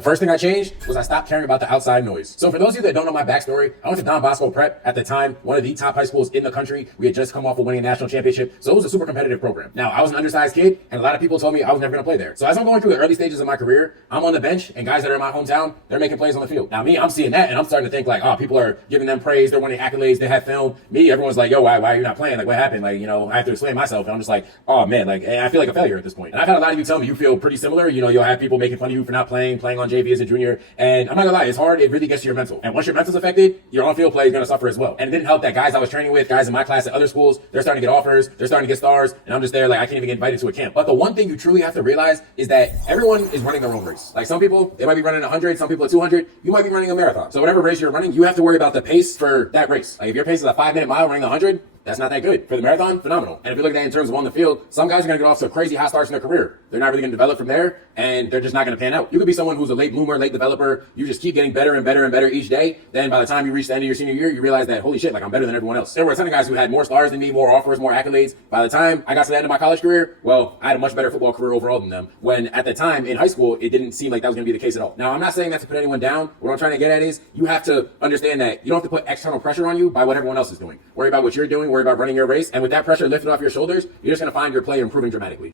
The first thing I changed was I stopped caring about the outside noise. So for those of you that don't know my backstory, I went to Don Bosco Prep at the time, one of the top high schools in the country. We had just come off of winning a national championship, so it was a super competitive program. Now, I was an undersized kid, and a lot of people told me I was never going to play there. So as I'm going through the early stages of my career, I'm on the bench, and guys that are in my hometown, they're making plays on the field. Now me, I'm seeing that, and I'm starting to think like, oh, people are giving them praise, they're winning accolades, they have film. Me, everyone's like, yo, why are you not playing? Like, what happened? Like, I have to explain myself, and I'm just like, oh man, like, I feel like a failure at this point. And I've had a lot of you tell me you feel pretty similar. You'll have people making fun of you for not playing on JV as a junior. And I'm not gonna lie, it's hard. It really gets to your mental. And once your mental's affected, your on-field play is gonna suffer as well. And it didn't help that guys I was training with, guys in my class at other schools, they're starting to get offers, they're starting to get stars, and I'm just there like I can't even get invited to a camp. But the one thing you truly have to realize is that everyone is running their own race. Like some people, they might be running 100, some people at 200, you might be running a marathon. So whatever race you're running, you have to worry about the pace for that race. Like if your pace is a 5-minute mile running 100, that's not that good. For the marathon, phenomenal. And if you look at that in terms of on the field, some guys are going to get off to crazy hot starts in their career. They're not really going to develop from there, and they're just not going to pan out. You could be someone who's a late bloomer, late developer. You just keep getting better and better and better each day. Then by the time you reach the end of your senior year, you realize that, holy shit, like I'm better than everyone else. There were a ton of guys who had more stars than me, more offers, more accolades. By the time I got to the end of my college career, well, I had a much better football career overall than them. When at the time in high school, it didn't seem like that was going to be the case at all. Now, I'm not saying that to put anyone down. What I'm trying to get at is you have to understand that you don't have to put external pressure on you by what everyone else is doing. Worry about what you're doing, worry about running your race. And with that pressure lifted off your shoulders, you're just going to find your play improving dramatically.